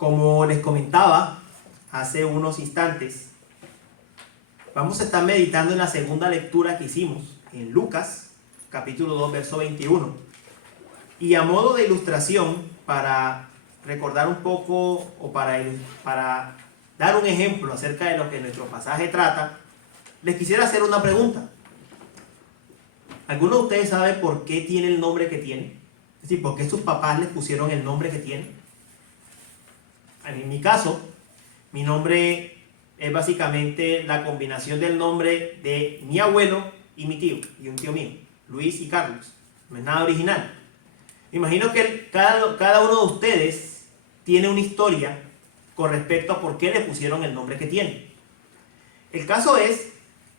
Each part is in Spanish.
Como les comentaba hace unos instantes, vamos a estar meditando en la segunda lectura que hicimos en Lucas, capítulo 2, verso 21. Y a modo de ilustración, para recordar un poco o para dar un ejemplo acerca de lo que nuestro pasaje trata, les quisiera hacer una pregunta. ¿Alguno de ustedes sabe por qué tiene el nombre que tiene? Es decir, ¿por qué sus papás les pusieron el nombre que tiene? En mi caso, mi nombre es básicamente la combinación del nombre de mi abuelo y mi tío, y un tío mío, Luis y Carlos. No es nada original. Me imagino que cada uno de ustedes tiene una historia con respecto a por qué le pusieron el nombre que tiene. El caso es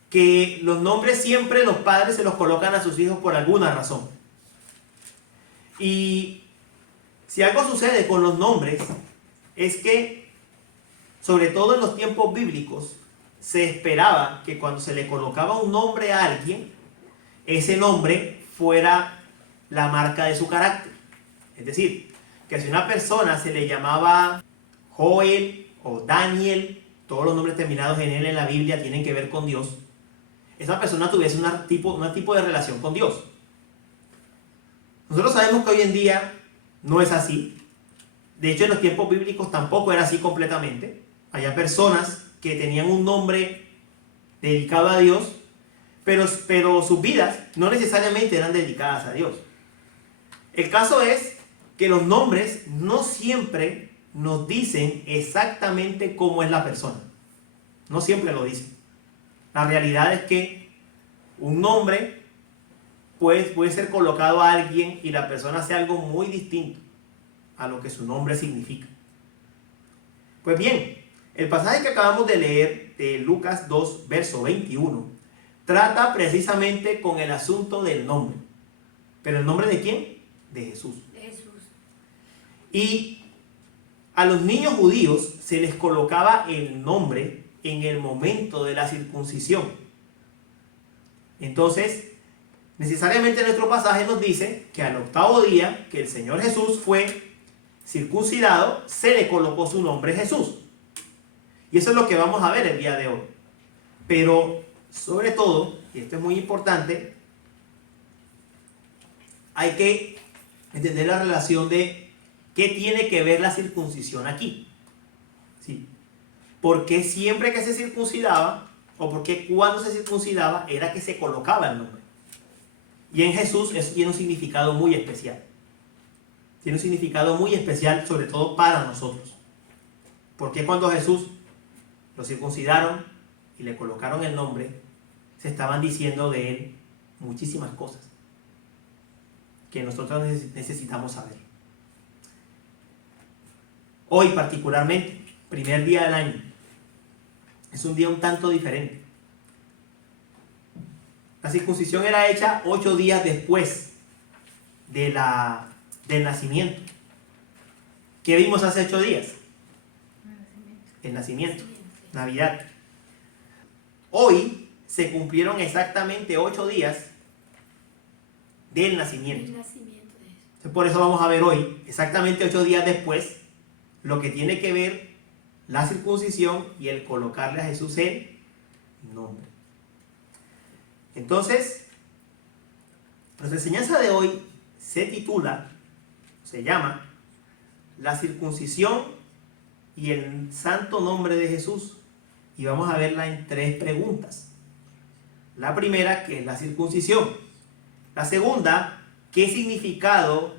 que los nombres siempre los padres se los colocan a sus hijos por alguna razón. Y si algo sucede con los nombres, es que, sobre todo en los tiempos bíblicos, se esperaba que cuando se le colocaba un nombre a alguien, ese nombre fuera la marca de su carácter. Es decir, que si una persona se le llamaba Joel o Daniel, todos los nombres terminados en él en la Biblia tienen que ver con Dios, esa persona tuviese un tipo de relación con Dios. Nosotros sabemos que hoy en día no es así. De hecho, en los tiempos bíblicos tampoco era así completamente. Había personas que tenían un nombre dedicado a Dios, pero sus vidas no necesariamente eran dedicadas a Dios. El caso es que los nombres no siempre nos dicen exactamente cómo es la persona. No siempre lo dicen. La realidad es que un nombre puede ser colocado a alguien y la persona sea algo muy distinto a lo que su nombre significa. Pues bien, el pasaje que acabamos de leer de Lucas 2, verso 21, trata precisamente con el asunto del nombre. ¿Pero el nombre de quién? De Jesús. Y a los niños judíos se les colocaba el nombre en el momento de la circuncisión. Entonces, necesariamente nuestro pasaje nos dice que al octavo día que el Señor Jesús fue circuncidado, se le colocó su nombre Jesús. Y eso es lo que vamos a ver el día de hoy. Pero, sobre todo, y esto es muy importante, hay que entender la relación de qué tiene que ver la circuncisión aquí. ¿Sí? ¿Por qué siempre que se circuncidaba, o por qué cuando se circuncidaba, era que se colocaba el nombre? Y en Jesús eso tiene un significado muy especial. Tiene un significado muy especial, sobre todo para nosotros. Porque cuando Jesús lo circuncidaron y le colocaron el nombre, se estaban diciendo de él muchísimas cosas que nosotros necesitamos saber. Hoy particularmente, primer día del año, es un día un tanto diferente. La circuncisión era hecha 8 días después del nacimiento. ¿Qué vimos hace 8 días? El nacimiento, Navidad. Hoy se cumplieron exactamente 8 días del nacimiento. Por eso vamos a ver hoy, exactamente 8 días después, lo que tiene que ver la circuncisión y el colocarle a Jesús el nombre. Entonces, nuestra enseñanza de hoy se llama la circuncisión y el santo nombre de Jesús, y vamos a verla en 3 preguntas. La primera, ¿qué es la circuncisión? La segunda, ¿qué significado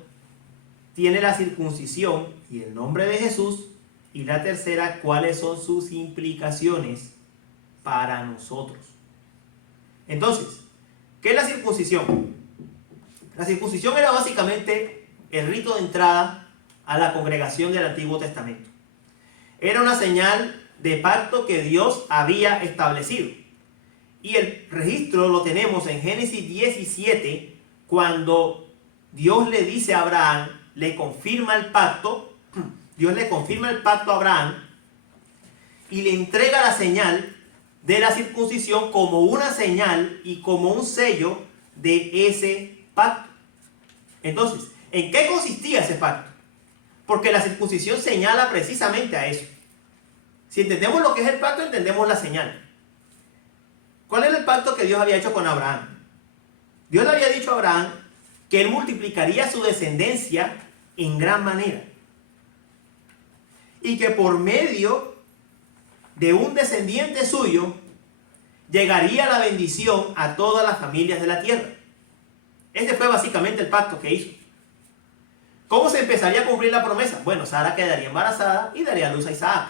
tiene la circuncisión y el nombre de Jesús? Y la tercera, ¿cuáles son sus implicaciones para nosotros? Entonces, ¿qué es la circuncisión? La circuncisión era básicamente el rito de entrada a la congregación del Antiguo Testamento. Era una señal de pacto que Dios había establecido. Y el registro lo tenemos en Génesis 17, cuando Dios le dice a Abraham, le confirma el pacto, Dios le confirma el pacto a Abraham y le entrega la señal de la circuncisión como una señal y como un sello de ese pacto. Entonces, ¿en qué consistía ese pacto? Porque la circuncisión señala precisamente a eso. Si entendemos lo que es el pacto, entendemos la señal. ¿Cuál era el pacto que Dios había hecho con Abraham? Dios le había dicho a Abraham que él multiplicaría su descendencia en gran manera. Y que por medio de un descendiente suyo llegaría la bendición a todas las familias de la tierra. Este fue básicamente el pacto que hizo. ¿Cómo se empezaría a cumplir la promesa? Bueno, Sara quedaría embarazada y daría a luz a Isaac.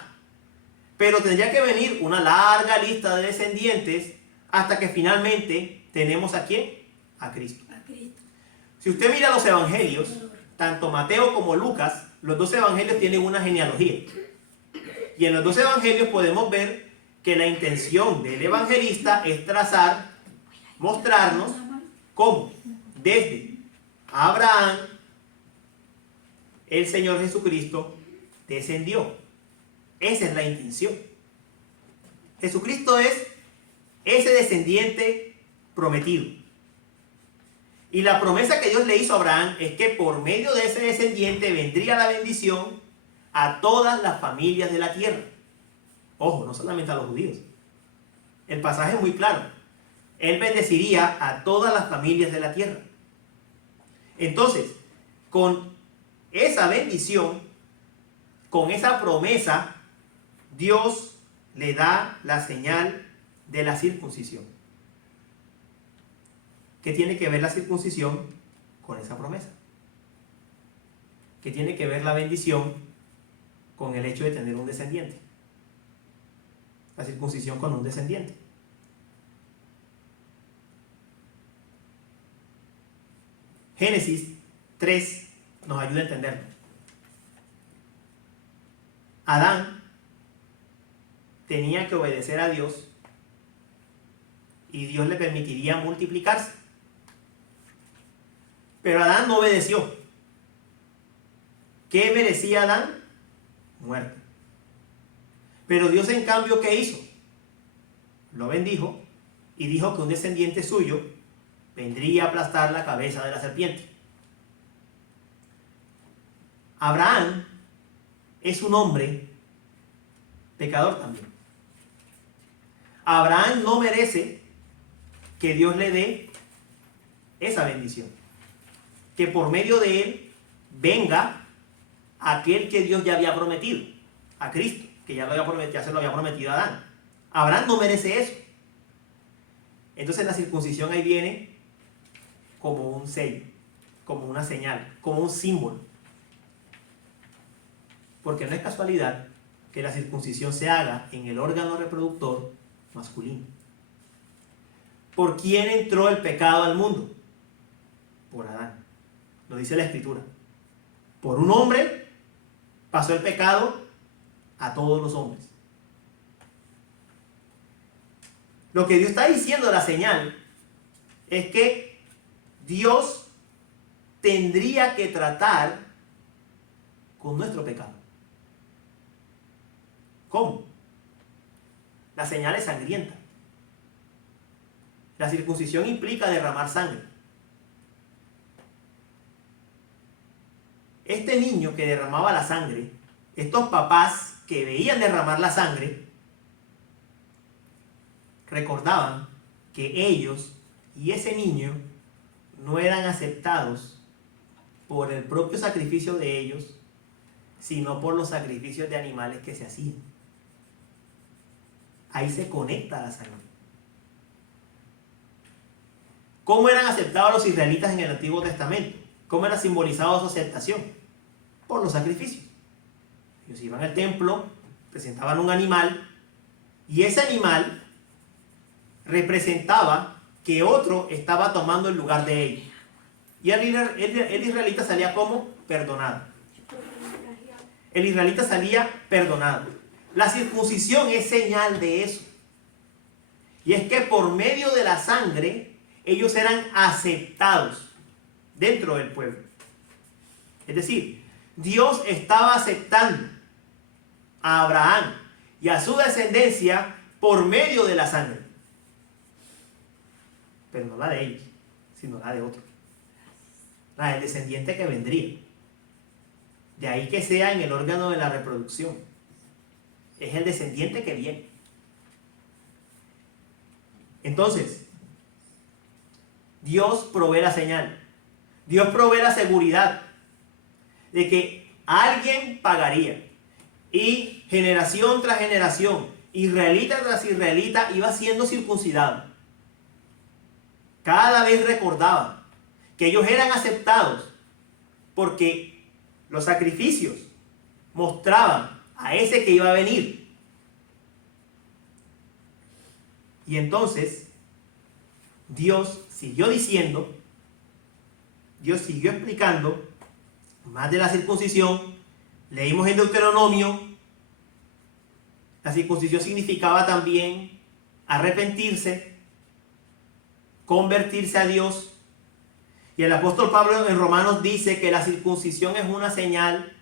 Pero tendría que venir una larga lista de descendientes hasta que finalmente tenemos ¿a quién? A Cristo. Si usted mira los evangelios, tanto Mateo como Lucas, los dos evangelios tienen una genealogía. Y en los dos evangelios podemos ver que la intención del evangelista es trazar, mostrarnos cómo desde Abraham el Señor Jesucristo descendió. Esa es la intención. Jesucristo es ese descendiente prometido. Y la promesa que Dios le hizo a Abraham es que por medio de ese descendiente vendría la bendición a todas las familias de la tierra. Ojo, no solamente a los judíos. El pasaje es muy claro. Él bendeciría a todas las familias de la tierra. Entonces, con esa bendición, con esa promesa, Dios le da la señal de la circuncisión. ¿Qué tiene que ver la circuncisión con esa promesa? ¿Qué tiene que ver la bendición con el hecho de tener un descendiente? La circuncisión con un descendiente. Génesis 3 nos ayuda a entenderlo. Adán tenía que obedecer a Dios y Dios le permitiría multiplicarse. Pero Adán no obedeció. ¿Qué merecía Adán? Muerte. Pero Dios, en cambio, ¿qué hizo? Lo bendijo y dijo que un descendiente suyo vendría a aplastar la cabeza de la serpiente. Abraham es un hombre pecador también. Abraham no merece que Dios le dé esa bendición. Que por medio de él venga aquel que Dios ya había prometido, a Cristo, que ya se lo había prometido a Adán. Abraham no merece eso. Entonces la circuncisión ahí viene como un sello, como una señal, como un símbolo. Porque no es casualidad que la circuncisión se haga en el órgano reproductor masculino. ¿Por quién entró el pecado al mundo? Por Adán. Lo dice la Escritura. Por un hombre pasó el pecado a todos los hombres. Lo que Dios está diciendo, la señal, es que Dios tendría que tratar con nuestro pecado. ¿Cómo? La señal es sangrienta. La circuncisión implica derramar sangre. Este niño que derramaba la sangre, estos papás que veían derramar la sangre, recordaban que ellos y ese niño no eran aceptados por el propio sacrificio de ellos, sino por los sacrificios de animales que se hacían. Ahí se conecta la sangre. ¿Cómo eran aceptados los israelitas en el Antiguo Testamento? ¿Cómo era simbolizado su aceptación? Por los sacrificios. Ellos iban al templo, presentaban un animal, y ese animal representaba que otro estaba tomando el lugar de ellos. Y el israelita salía como perdonado. El israelita salía perdonado. La circuncisión es señal de eso. Y es que por medio de la sangre, ellos eran aceptados dentro del pueblo. Es decir, Dios estaba aceptando a Abraham y a su descendencia por medio de la sangre. Pero no la de ellos, sino la de otros. La del descendiente que vendría. De ahí que sea en el órgano de la reproducción. Es el descendiente que viene. Entonces, Dios provee la señal. Dios provee la seguridad de que alguien pagaría. Y generación tras generación, israelita tras israelita, iba siendo circuncidado. Cada vez recordaban que ellos eran aceptados porque los sacrificios mostraban a ese que iba a venir. Y entonces Dios siguió diciendo, Dios siguió explicando más de la circuncisión. Leímos en Deuteronomio, la circuncisión significaba también arrepentirse, convertirse a Dios. Y el apóstol Pablo en Romanos dice que la circuncisión es una señal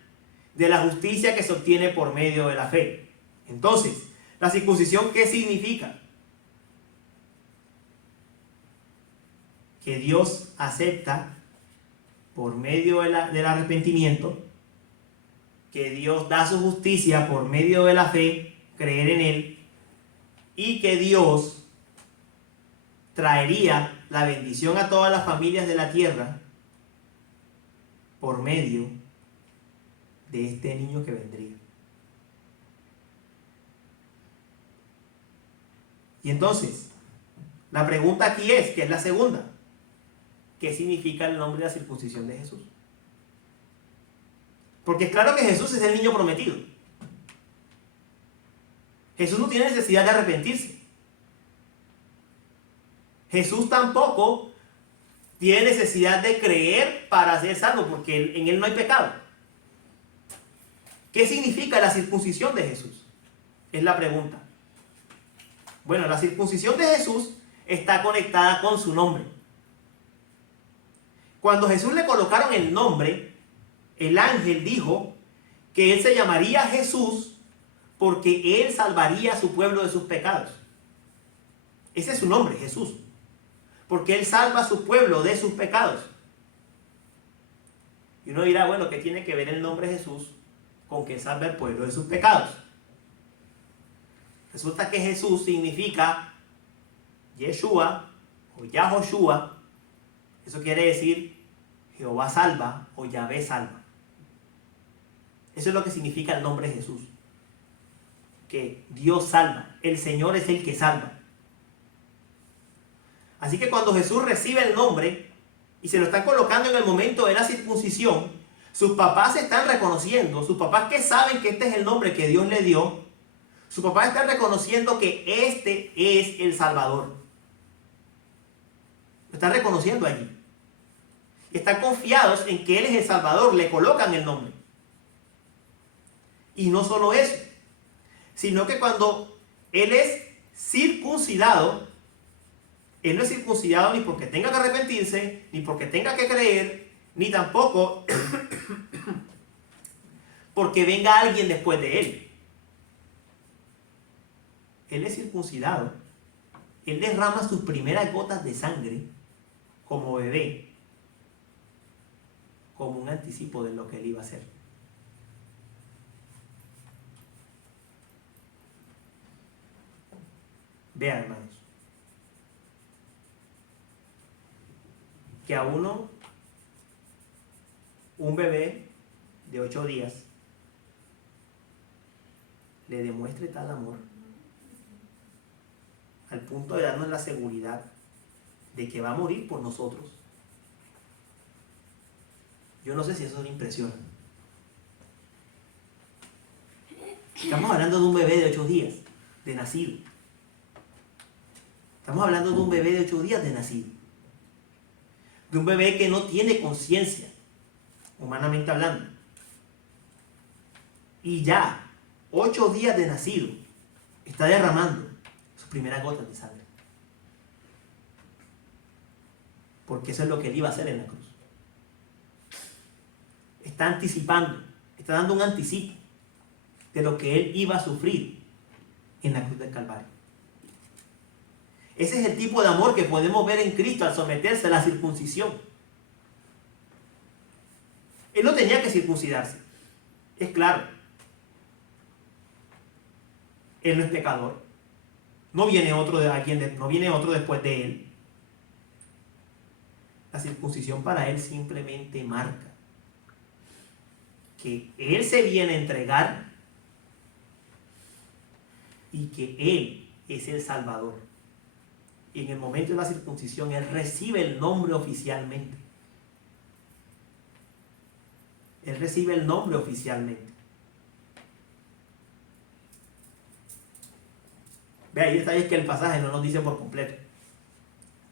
de la justicia que se obtiene por medio de la fe. Entonces, ¿la circuncisión qué significa? Que Dios acepta por medio del arrepentimiento, que Dios da su justicia por medio de la fe, creer en Él, y que Dios traería la bendición a todas las familias de la tierra por medio de este niño que vendría. Y entonces, la pregunta aquí es, que es la segunda, ¿qué significa el nombre de la circuncisión de Jesús? Porque es claro que Jesús es el niño prometido. Jesús no tiene necesidad de arrepentirse. Jesús tampoco tiene necesidad de creer para ser salvo, porque en Él no hay pecado. ¿Qué significa la circuncisión de Jesús? Es la pregunta. Bueno, la circuncisión de Jesús está conectada con su nombre. Cuando Jesús le colocaron el nombre, el ángel dijo que Él se llamaría Jesús porque Él salvaría a su pueblo de sus pecados. Ese es su nombre, Jesús. Porque Él salva a su pueblo de sus pecados. Y uno dirá, bueno, ¿qué tiene que ver el nombre Jesús con que salva al pueblo de sus pecados? Resulta que Jesús significa Yeshua o Yahoshua. Eso quiere decir Jehová salva o Yahvé salva. Eso es lo que significa el nombre Jesús. Que Dios salva. El Señor es el que salva. Así que cuando Jesús recibe el nombre y se lo están colocando en el momento de la circuncisión, sus papás se están reconociendo, sus papás que saben que este es el nombre que Dios le dio, sus papás están reconociendo que este es el Salvador. Lo están reconociendo allí. Están confiados en que Él es el Salvador, le colocan el nombre. Y no solo eso, sino que cuando Él es circuncidado, Él no es circuncidado ni porque tenga que arrepentirse, ni porque tenga que creer, ni tampoco porque venga alguien después de Él. Él es circuncidado. Él derrama sus primeras gotas de sangre como bebé, como un anticipo de lo que Él iba a hacer. Vean, hermanos, que a uno, un bebé de 8 días, le demuestre tal amor al punto de darnos la seguridad de que va a morir por nosotros. Yo no sé si eso le impresiona. Estamos hablando de un bebé de 8 días de nacido. Estamos hablando de un bebé de 8 días de nacido. De un bebé que no tiene conciencia, humanamente hablando. Y ya, 8 días de nacido, está derramando sus primeras gotas de sangre. Porque eso es lo que Él iba a hacer en la cruz. Está anticipando, está dando un anticipo de lo que Él iba a sufrir en la cruz del Calvario. Ese es el tipo de amor que podemos ver en Cristo al someterse a la circuncisión. Él no tenía que circuncidarse. Es claro. Él no es pecador. No viene otro no viene otro después de él. La circuncisión para él simplemente marca que él se viene a entregar y que él es el Salvador. Y en el momento de la circuncisión él recibe el nombre oficialmente. Él recibe el nombre oficialmente. Ve, ahí está, es que el pasaje no nos dice por completo.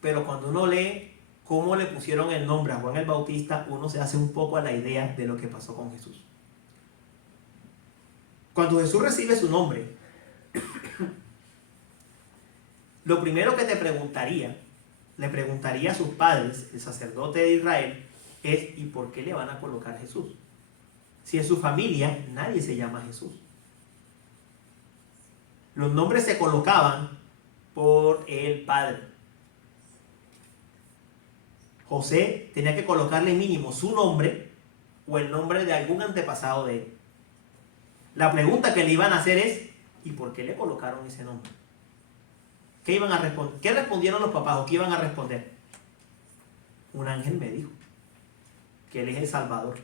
Pero cuando uno lee cómo le pusieron el nombre a Juan el Bautista, uno se hace un poco a la idea de lo que pasó con Jesús. Cuando Jesús recibe su nombre, lo primero que le preguntaría a sus padres, el sacerdote de Israel, es ¿y por qué le van a colocar Jesús? Si en su familia nadie se llama Jesús. Los nombres se colocaban por el padre. José tenía que colocarle mínimo su nombre o el nombre de algún antepasado de él. La pregunta que le iban a hacer es ¿y por qué le colocaron ese nombre? ¿Qué iban a responder? ¿Qué respondieron los papás o qué iban a responder? Un ángel me dijo que él es el Salvador.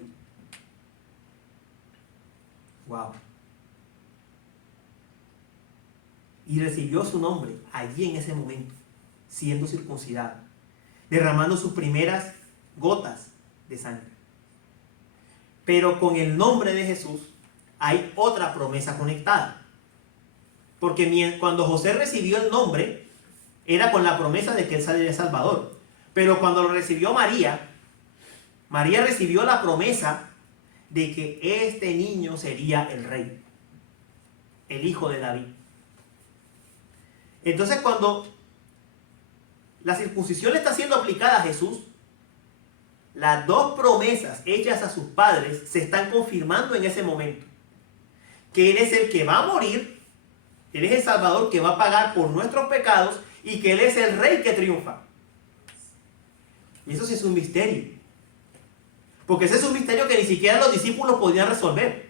Wow. Y recibió su nombre allí en ese momento, siendo circuncidado, derramando sus primeras gotas de sangre. Pero con el nombre de Jesús hay otra promesa conectada. Porque cuando José recibió el nombre, era con la promesa de que él sería Salvador. Pero cuando lo recibió María, María recibió la promesa de que este niño sería el rey, el hijo de David. Entonces, cuando la circuncisión le está siendo aplicada a Jesús, las dos promesas hechas a sus padres se están confirmando en ese momento. Que Él es el que va a morir, Él es el Salvador que va a pagar por nuestros pecados y que Él es el Rey que triunfa. Y eso sí es un misterio. Porque ese es un misterio que ni siquiera los discípulos podían resolver.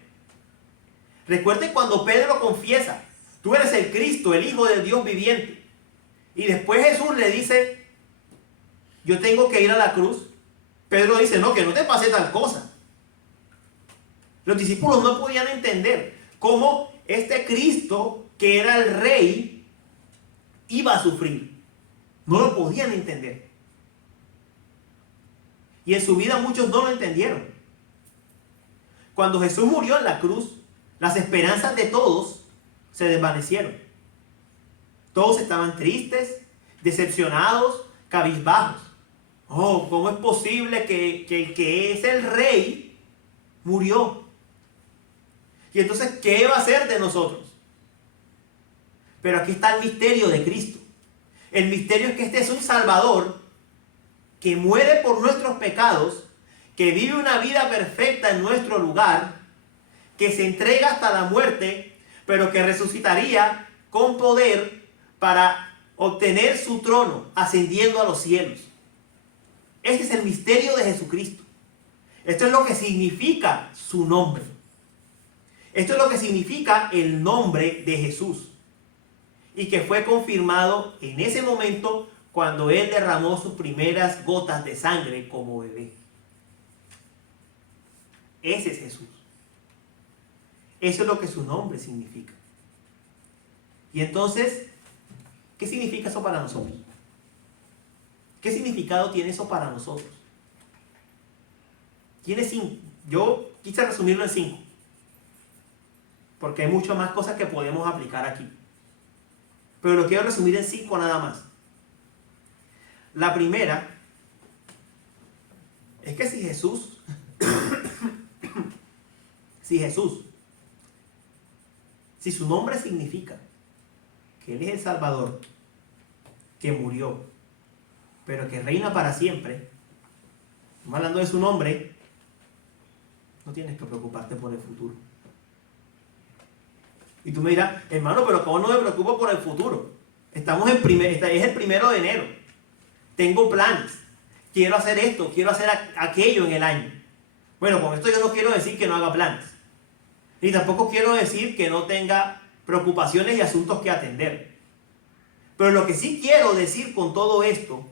Recuerden cuando Pedro confiesa, tú eres el Cristo, el Hijo del Dios viviente. Y después Jesús le dice, yo tengo que ir a la cruz. Pedro dice, no, que no te pase tal cosa. Los discípulos no podían entender cómo este Cristo, que era el Rey, iba a sufrir. No lo podían entender. Y en su vida muchos no lo entendieron. Cuando Jesús murió en la cruz, las esperanzas de todos se desvanecieron. Todos estaban tristes, decepcionados, cabizbajos. Oh, ¿cómo es posible que el que es el Rey murió? Y entonces, ¿qué va a hacer de nosotros? Pero aquí está el misterio de Cristo. El misterio es que este es un Salvador que muere por nuestros pecados, que vive una vida perfecta en nuestro lugar, que se entrega hasta la muerte, pero que resucitaría con poder para obtener su trono, ascendiendo a los cielos. Este es el misterio de Jesucristo. Esto es lo que significa su nombre. Esto es lo que significa el nombre de Jesús. Y que fue confirmado en ese momento cuando Él derramó sus primeras gotas de sangre como bebé. Ese es Jesús. Eso es lo que su nombre significa. Y entonces, ¿qué significa eso para nosotros? ¿Qué significado tiene eso para nosotros? Tiene 5. Yo quise resumirlo en 5. Porque hay muchas más cosas que podemos aplicar aquí. Pero lo quiero resumir en 5 nada más. La primera es que si Jesús si su nombre significa que Él es el Salvador, que murió, pero que reina para siempre, estamos hablando de su nombre, no tienes que preocuparte por el futuro. Y tú me dirás, hermano, pero ¿cómo no me preocupo por el futuro? Es el 1 de enero. Tengo planes. Quiero hacer esto, quiero hacer aquello en el año. Bueno, con esto yo no quiero decir que no haga planes. Y tampoco quiero decir que no tenga preocupaciones y asuntos que atender. Pero lo que sí quiero decir con todo esto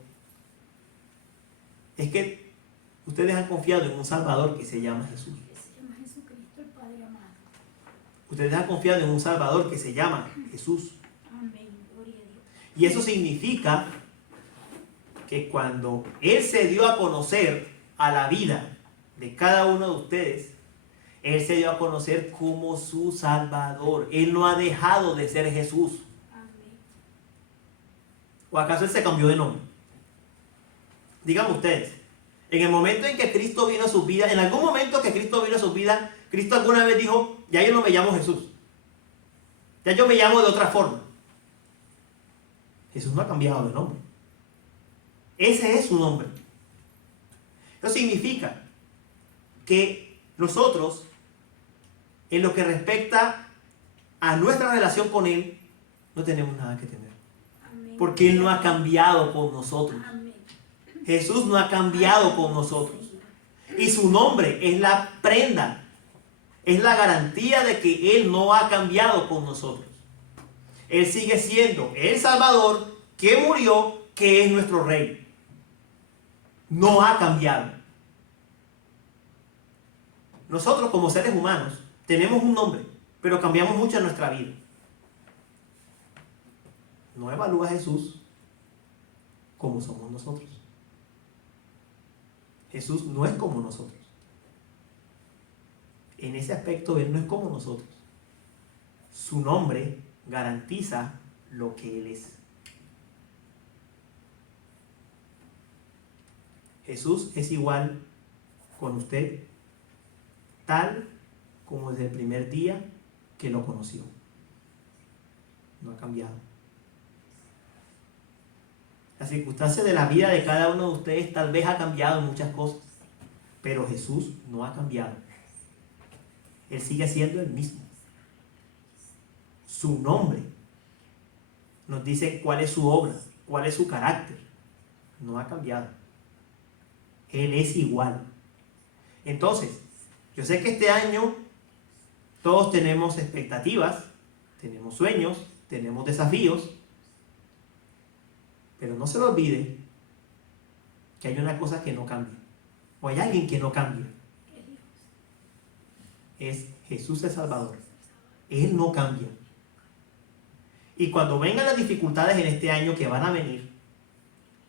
es que ustedes han confiado en un Salvador que se llama Jesús. Jesucristo, el Padre amado. Ustedes han confiado en un Salvador que se llama Jesús. Amén. Gloria a Dios. Y eso significa que cuando Él se dio a conocer a la vida de cada uno de ustedes, Él se dio a conocer como su Salvador. Él no ha dejado de ser Jesús. Amén. ¿O acaso Él se cambió de nombre? Díganme ustedes, en el momento en que Cristo vino a sus vidas, en algún momento que Cristo vino a sus vidas, Cristo alguna vez dijo, ya yo no me llamo Jesús. Ya yo me llamo de otra forma. Jesús no ha cambiado de nombre. Ese es su nombre. Eso significa que nosotros, en lo que respecta a nuestra relación con Él, no tenemos nada que temer. Amén. Porque Él no ha cambiado con nosotros. Amén. Jesús no ha cambiado con nosotros. Y su nombre es la prenda, es la garantía de que Él no ha cambiado con nosotros. Él sigue siendo el Salvador que murió, que es nuestro Rey. No ha cambiado. Nosotros como seres humanos tenemos un nombre, pero cambiamos mucho en nuestra vida. No evalúa a Jesús como somos nosotros. Jesús no es como nosotros. En ese aspecto Él no es como nosotros. Su nombre garantiza lo que Él es. Jesús es igual con usted, tal como desde el primer día que lo conoció. No ha cambiado. Las circunstancias de la vida de cada uno de ustedes tal vez ha cambiado en muchas cosas, pero Jesús no ha cambiado. Él sigue siendo el mismo. Su nombre nos dice cuál es su obra, cuál es su carácter. No ha cambiado. Él es igual. Entonces, yo sé que este año todos tenemos expectativas, tenemos sueños, tenemos desafíos, pero no se lo olvide que hay una cosa que no cambia, o hay alguien que no cambia. Es Jesús el Salvador. Él no cambia. Y cuando vengan las dificultades en este año que van a venir,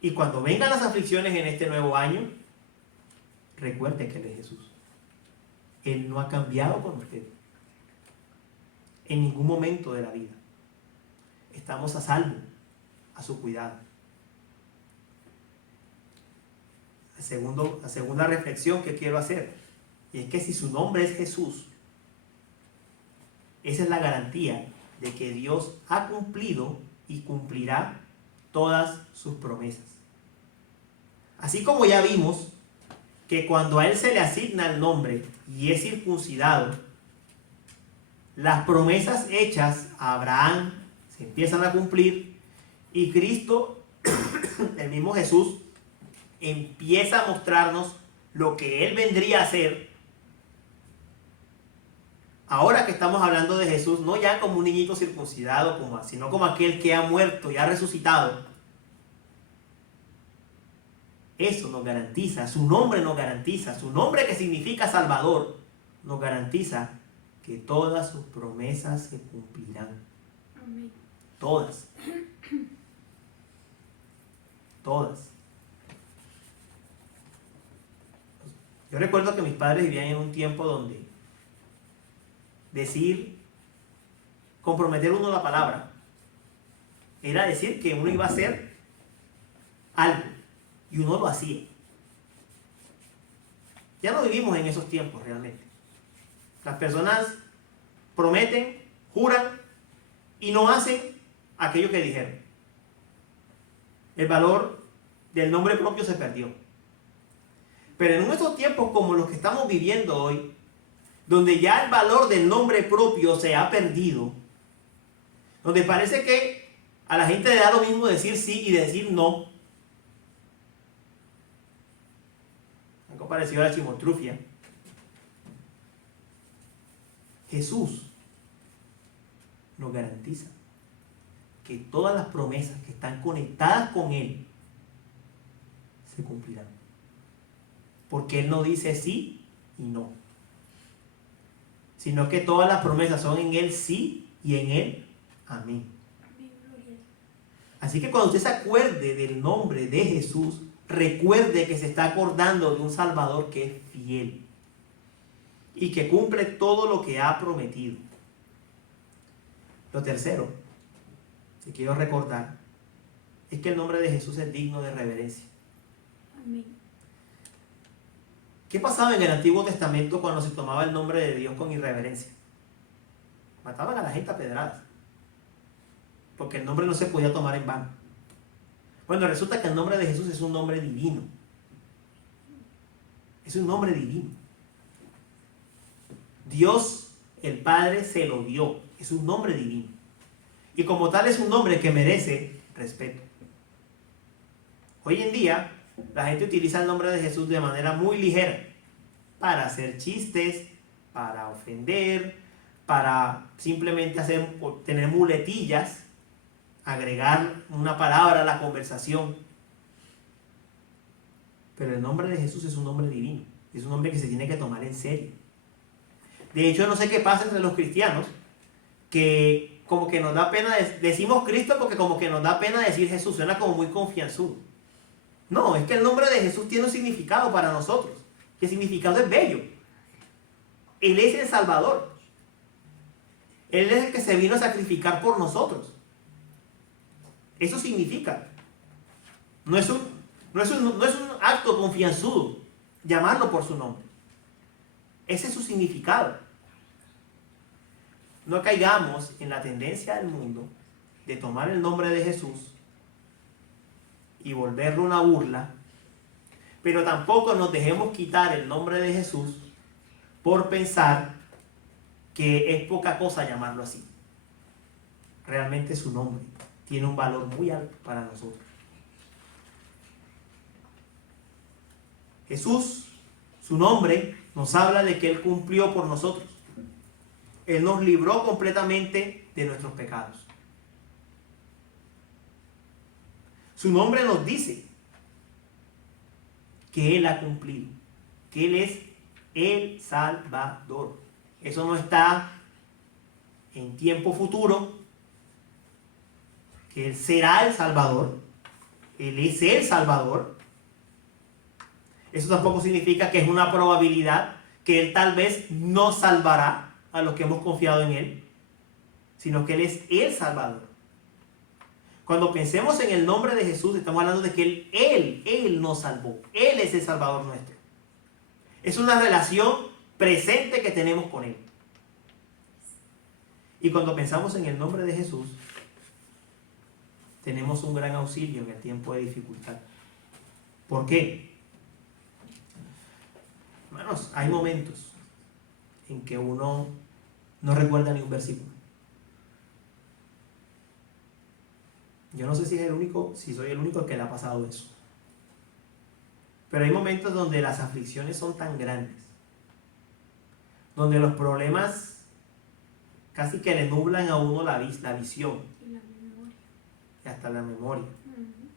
y cuando vengan las aflicciones en este nuevo año, recuerde que Él es Jesús. Él no ha cambiado con usted. En ningún momento de la vida. Estamos a salvo, a su cuidado. La segunda reflexión que quiero hacer, y es que si su nombre es Jesús, esa es la garantía de que Dios ha cumplido y cumplirá todas sus promesas. Así como ya vimos que cuando a Él se le asigna el nombre y es circuncidado, las promesas hechas a Abraham se empiezan a cumplir y Cristo, el mismo Jesús, empieza a mostrarnos lo que Él vendría a hacer. Ahora que estamos hablando de Jesús, no ya como un niñito circuncidado, sino como aquel que ha muerto y ha resucitado. Eso nos garantiza, su nombre nos garantiza, su nombre que significa Salvador, nos garantiza que todas sus promesas se cumplirán. Amén. Todas. Todas. Yo recuerdo que mis padres vivían en un tiempo donde comprometer uno la palabra, era decir que uno iba a hacer algo y uno lo hacía. Ya no vivimos en esos tiempos realmente. Las personas prometen, juran y no hacen aquello que dijeron. El valor del nombre propio se perdió. Pero en nuestros tiempos como los que estamos viviendo hoy, donde ya el valor del nombre propio se ha perdido, donde parece que a la gente le da lo mismo decir sí y decir no, algo parecido a la chimotrufia, Jesús nos garantiza que todas las promesas que están conectadas con Él se cumplirán. Porque Él no dice sí y no, sino que todas las promesas son en Él sí y en Él amén. Amén, gloria a Dios. Así que cuando usted se acuerde del nombre de Jesús, recuerde que se está acordando de un Salvador que es fiel y que cumple todo lo que ha prometido. Lo tercero que quiero recordar es que el nombre de Jesús es digno de reverencia. Amén. ¿Qué pasaba en el Antiguo Testamento cuando se tomaba el nombre de Dios con irreverencia? Mataban a la gente a pedradas, porque el nombre no se podía tomar en vano. Bueno, resulta que el nombre de Jesús es un nombre divino. Es un nombre divino. Dios, el Padre, se lo dio. Es un nombre divino. Y como tal es un nombre que merece respeto. Hoy en día, la gente utiliza el nombre de Jesús de manera muy ligera. Para hacer chistes, para ofender, para simplemente tener muletillas, agregar una palabra a la conversación. Pero el nombre de Jesús es un nombre divino. Es un nombre que se tiene que tomar en serio. De hecho, no sé qué pasa entre los cristianos, que como que nos da pena, decimos Cristo porque como que nos da pena decir Jesús, suena como muy confianzudo. No, es que el nombre de Jesús tiene un significado para nosotros. Y el significado es bello. Él es el Salvador. Él es el que se vino a sacrificar por nosotros. Eso significa. No es un acto confianzudo llamarlo por su nombre. Ese es su significado. No caigamos en la tendencia del mundo de tomar el nombre de Jesús y volverlo una burla, pero tampoco nos dejemos quitar el nombre de Jesús por pensar que es poca cosa llamarlo así. Realmente su nombre tiene un valor muy alto para nosotros. Jesús, su nombre, nos habla de que Él cumplió por nosotros. Él nos libró completamente de nuestros pecados. Su nombre nos dice que Él ha cumplido, que Él es el Salvador. Eso no está en tiempo futuro, que Él será el Salvador. Él es el Salvador. Eso tampoco significa que es una probabilidad que Él tal vez no salvará a los que hemos confiado en Él, sino que Él es el Salvador. Cuando pensemos en el nombre de Jesús, estamos hablando de que Él nos salvó. Él es el Salvador nuestro. Es una relación presente que tenemos con Él. Y cuando pensamos en el nombre de Jesús, tenemos un gran auxilio en el tiempo de dificultad. ¿Por qué? Hermanos, hay momentos en que uno no recuerda ni un versículo. Yo no sé si soy el único que le ha pasado eso. Pero hay momentos donde las aflicciones son tan grandes, donde los problemas casi que le nublan a uno la visión Y la memoria. y hasta la memoria, Ujú.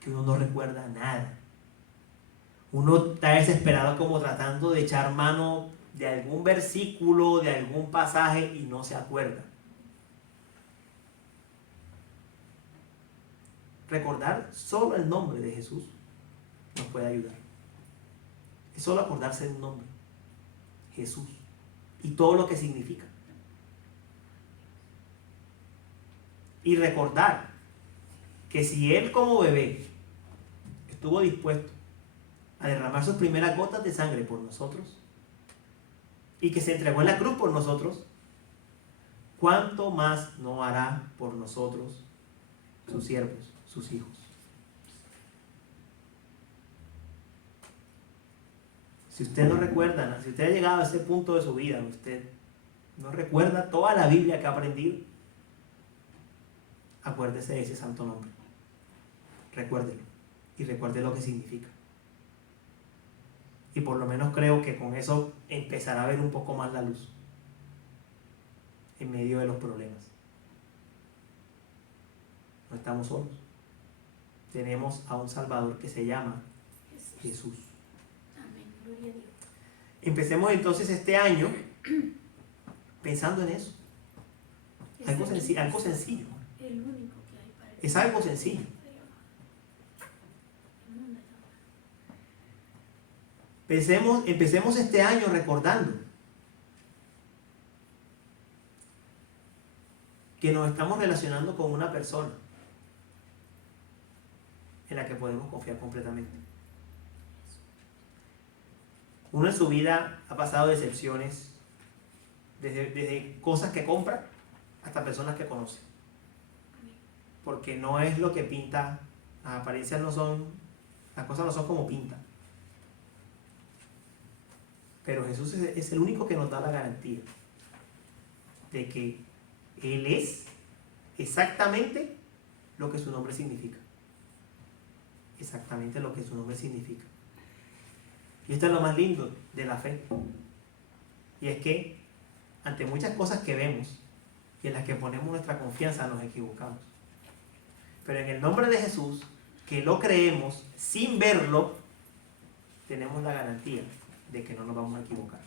que uno no recuerda nada. Uno está desesperado como tratando de echar mano de algún versículo, de algún pasaje y no se acuerda. Recordar solo el nombre de Jesús nos puede ayudar. Es solo acordarse de un nombre, Jesús, y todo lo que significa. Y recordar que si Él como bebé estuvo dispuesto a derramar sus primeras gotas de sangre por nosotros y que se entregó en la cruz por nosotros, ¿cuánto más no hará por nosotros, sus siervos, sus hijos? Si usted no recuerda, si usted ha llegado a ese punto de su vida, usted no recuerda toda la Biblia que ha aprendido, acuérdese de ese santo nombre. Recuérdelo y recuerde lo que significa. Y por lo menos creo que con eso empezará a ver un poco más la luz. en medio de los problemas. No estamos solos. Tenemos a un Salvador que se llama Jesús. Amén. Gloria a Dios. Empecemos entonces este año pensando en eso. Algo sencillo. El único que hay para el Es algo sencillo. Empecemos este año recordando que nos estamos relacionando con una persona en la que podemos confiar completamente. Uno en su vida ha pasado decepciones, desde cosas que compra hasta personas que conoce. Porque no es lo que pinta, las apariencias no son, las cosas no son como pintan. Pero Jesús es el único que nos da la garantía de que Él es exactamente lo que su nombre significa. Exactamente lo que su nombre significa. Y esto es lo más lindo de la fe. Y es que ante muchas cosas que vemos y en las que ponemos nuestra confianza nos equivocamos. Pero en el nombre de Jesús, que lo creemos sin verlo, tenemos la garantía de que no nos vamos a equivocar.